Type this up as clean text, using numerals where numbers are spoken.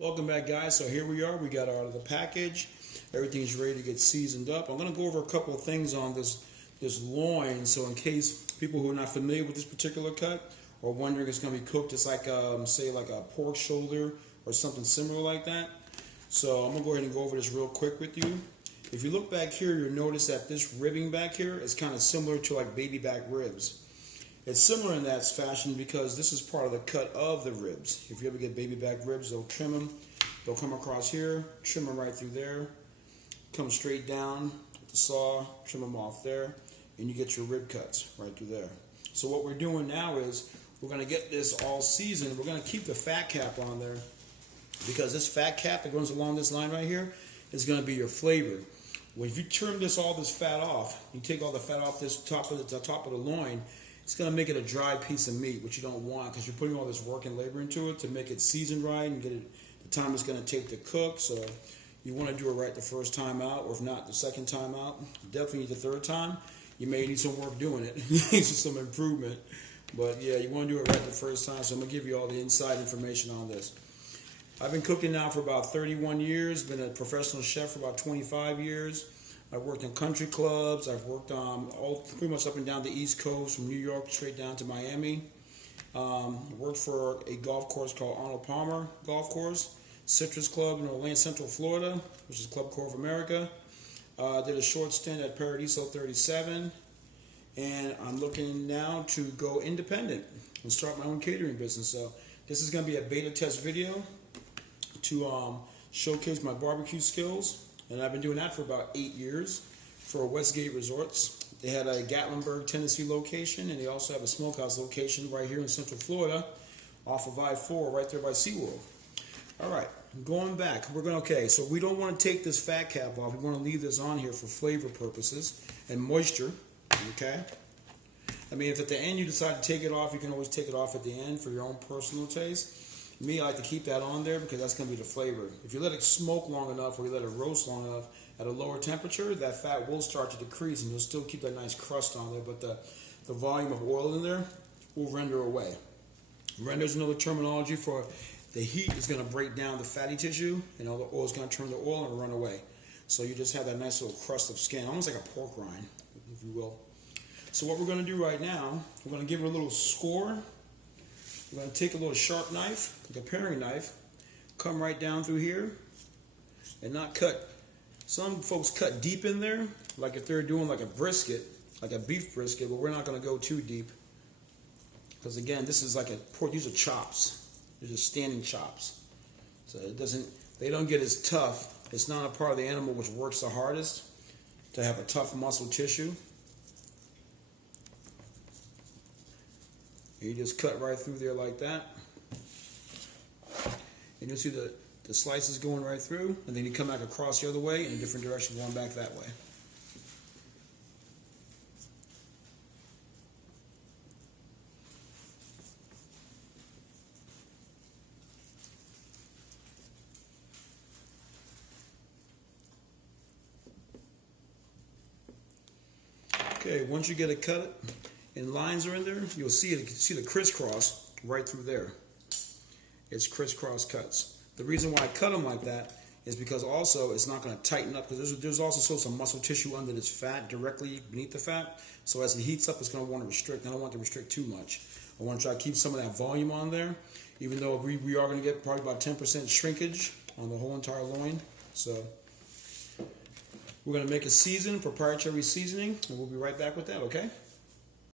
Welcome back, guys. So here we are. We got out of the package. Everything's ready to get seasoned up. I'm going to go over a couple of things on this loin. So in case people who are not familiar with this particular cut or wondering it's going to be cooked, it's like say like a pork shoulder or something similar like that. So I'm going to go ahead and go over this real quick with you. If you look back here, you'll notice that this ribbing back here is kind of similar to like baby back ribs. It's similar in that fashion because this is part of the cut of the ribs. If you ever get baby back ribs, they'll trim them. They'll come across here, trim them right through there, come straight down with the saw, trim them off there, and you get your rib cuts right through there. So what we're doing now is we're going to get this all seasoned. We're going to keep the fat cap on there because this fat cap that runs along this line right here is going to be your flavor. When if you trim all this fat off, you take all the fat off this top of the loin, it's going to make it a dry piece of meat, which you don't want because you're putting all this work and labor into it to make it seasoned right and get it the time it's going to take to cook. So you want to do it right the first time out, or if not, the second time out. Definitely the third time. You may need some work doing it. Need some improvement. But yeah, you want to do it right the first time. So I'm going to give you all the inside information on this. I've been cooking now for about 31 years. Been a professional chef for about 25 years. I've worked in country clubs. I've worked all pretty much up and down the East Coast, from New York straight down to Miami. Worked for a golf course called Arnold Palmer Golf Course, Citrus Club in Orlando, Central Florida, which is Club Corps of America. Did a short stint at Paradiso 37, and I'm looking now to go independent and start my own catering business. So this is going to be a beta test video to showcase my barbecue skills. And I've been doing that for about 8 years for Westgate Resorts. They had a Gatlinburg, Tennessee location, and they also have a smokehouse location right here in Central Florida off of I-4 right there by SeaWorld. All right, going back, so we don't want to take this fat cap off. We want to leave this on here for flavor purposes and moisture, okay? I mean, if at the end you decide to take it off, you can always take it off at the end for your own personal taste. Me, I like to keep that on there because that's going to be the flavor. If you let it smoke long enough or you let it roast long enough at a lower temperature, that fat will start to decrease and you'll still keep that nice crust on there, but the volume of oil in there will render away. Render is another terminology for the heat is going to break down the fatty tissue and all the oil is going to turn to oil and run away. So you just have that nice little crust of skin, almost like a pork rind, if you will. So what we're going to do right now, we're going to give it a little score. We're going to take a little sharp knife, like a paring knife, come right down through here, and not cut. Some folks cut deep in there, like if they're doing like a brisket, like a beef brisket, but we're not going to go too deep. Because again, this is like a pork, these are chops. They're just standing chops. So they don't get as tough. It's not a part of the animal which works the hardest to have a tough muscle tissue. You just cut right through there like that. And you'll see the slices going right through, and then you come back across the other way in a different direction, going back that way. Okay, once you get it cut and lines are in there, you'll see it. You can see the crisscross right through there. It's crisscross cuts. The reason why I cut them like that is because also it's not going to tighten up, because there's also still some muscle tissue under this fat, directly beneath the fat. So as it heats up, it's going to want to restrict. I don't want to restrict too much. I want to try to keep some of that volume on there, even though we are going to get probably about 10% shrinkage on the whole entire loin. So we're going to make a proprietary seasoning, and we'll be right back with that, okay?